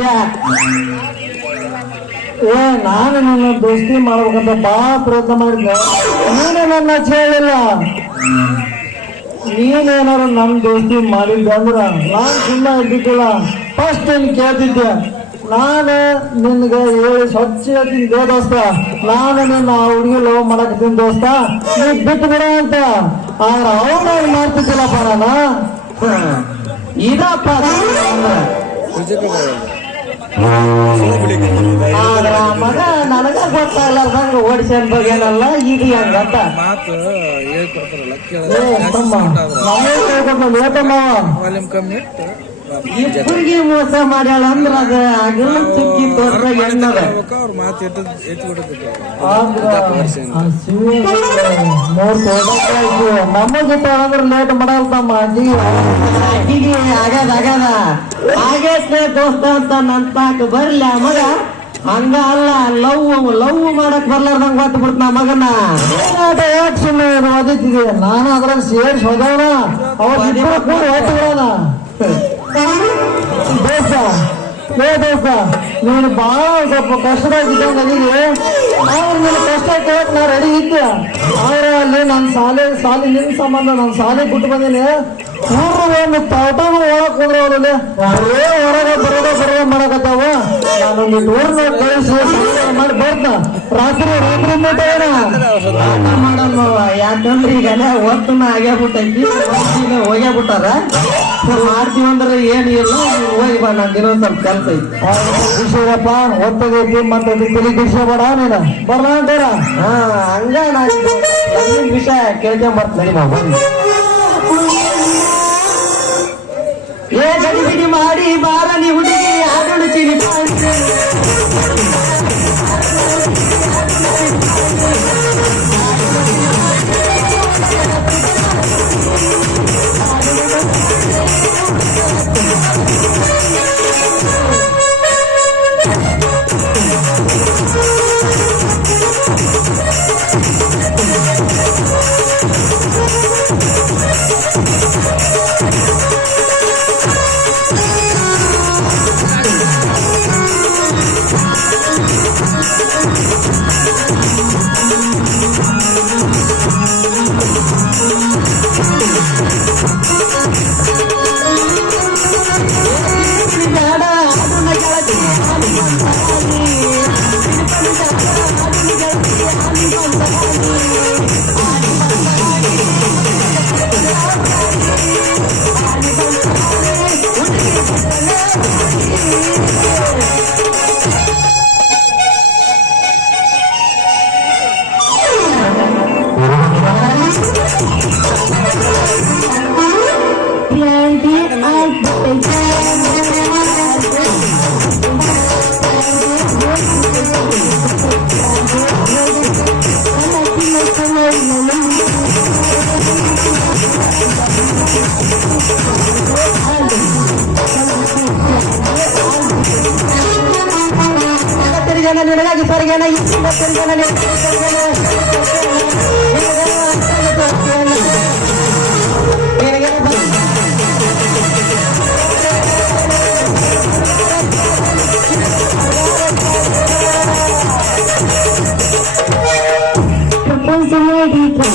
ಬಂದಿದ್ದೆ. ನಾನು ನನ್ನ ದೋಸ್ತಿ ಮಾಡ್ಬೇಕಂತ ಬಹಳ ಪ್ರಯತ್ನ ಮಾಡಿದ್ದೆ. ನೀನು ನನ್ನ ಹೇಳಿಲ್ಲ. ನೀನೇನಾರು ನಮ್ ದೋಸ್ತಿ ಮಾಡಿದ್ದೆ ಅಂದ್ರ ನಾನ್ ಸುಮ್ಮನೆ ಇದ್ದಿದ್ದಿಲ್ಲ. ಫಸ್ಟ್ ನೀನ್ ಕೇಳ್ತಿದ್ದೆ. ನಾನು ನಿನ್ಗೆ ಹೇಳಿ ಸ್ವಚ್ಛ ಹೇಳ್ತೀನಿ ದೋಸ್ತ, ನಾನು ನಿನ್ನ ಹುಡುಗಿ ಲವ್ ಮಾಡಕತ್ತೀನಿ ದೋಸ್ತ, ನೀ ಬಿಟ್ಟು ಬಿಡ ಅಂತ. ಆದ್ರೆ ಅವ್ರು ಮಾಡ್ತಿದ್ದಿಲ್ಲಪ್ಪ ನಾನು. ಇದಪ್ಪ ಆದ್ರ ಮಗ ನನಗ ಗೊತ್ತಾಗ್ಲಾರ್ದಂಗ ಓಡಿಸ್ಯಾನ್ ಬಗ್ಗೆನಲ್ಲ ಇದು ಹೆಂಗಂತ ಇಬ್ಬರಿಗೆ ಮೋಸ ಮಾಡ್ಯಾಳ ಅಂದ್ರ ಅದ ಆಗಿಲ್ಲ ಚುಕ್ಕಿ ತೋರ್ಸ ಎಣ್ಣದ ನಮ್ಮ ಜೊತೆ ಅಂದ್ರೆ ಲೇಟ್ ಮಾಡಲ್ತಮ್ಮ ಅಜ್ಜಿಗೆ ಆಗದ ಆಗೇತ್ಲೆ ದೋಸ್ತ ಅಂತ ನಂತಾಕ ಬರ್ಲ ಮಗ. ಹಂಗ ಅಲ್ಲ, ಲವ್ ಮಾಡಕ್ ಬರ್ಲಾರ್ದಂಗ ಗೊತ್ತ ಬಿಡ್ತ ನಾ ಮಗನ. ಯಾಕೆ ಸುಮ್ಮನೆ ಓದಿತ್ತಿದೆ ನಾನು ಅದ್ರಾಗ ಸೇರ್ಸ್ ಹೋದವನ ಅವ್ರಿಬ್ಬರು ಕೂಡ ಓದ್ತಿರೋಣ. ದೋಸ್ತ ನೀನು ಬಹಳ ಸ್ವಲ್ಪ ಕಷ್ಟದಾಗಿದ್ದ ನನಗೆ. ಅವ್ರು ನಿನ್ನ ಕಷ್ಟ ಕೇಳಕ್ ನಾ ರೆಡಿ ಇದ್ದೆ. ಆದ್ರೆ ಅಲ್ಲಿ ನನ್ನ ಸಾಲಿ ನಿನ್ ಸಂಬಂಧ ನಾನು ಸಾಲಿ ಬಿಟ್ಟು ಬಂದೀನಿ. ಊರು ಒಂದು ತೋಟನ ಒಳಗ್ ಕುಂದ್ರವ್ರಲ್ಲಿ ಹೊರಗೆ ಬರೋದ ಮಾಡಕತ್ತಾವ. ನಾನೊಂದು ಊರ್ನ ಕಳಿಸಿ ಮಾಡಿ ಬರ್ತ ರಾತ್ರಿ ಮಾಡಮ್ಮ. ಯಾಕಂದ್ರೆ ಈಗ ಒತ್ತನ ಆಗ್ಯಾಬಿಟ್ಟೈತಿ, ಹೋಗ್ಯಾಬಿಟ್ಟಾರ. ಮಾಡ್ತೀವಂದ್ರೆ ಏನಿಲ್ಲ, ಹೋಗಿ ಬಾ, ನಾನು ಇನ್ನೊಂದ್ ಸ್ವಲ್ಪ ಕೆಲ್ಸ ಐತಿ. ಖುಷಿಯಪ್ಪ, ಒತ್ತದೈತಿ ಮತ್ತೆ ತಲೆ ಖುಷಿ ಬೇಡ ನೀನು ಬರ್ಲ ಅಂತಾರ. ಹಂಗ ನಾನು ವಿಷಯ ಕೇಳ್ಕೊಂಬರ್ತೀನಿ ನಾವು. ಏ ಗಡಿಬಿಡಿ ಮಾಡಿ ಬಾರ ನೀ ಹುಡುಗಿ ಆಡೋಣ ಚೀನಿ ನಿನಗಾಗಿ ಸರ್ಗೇನ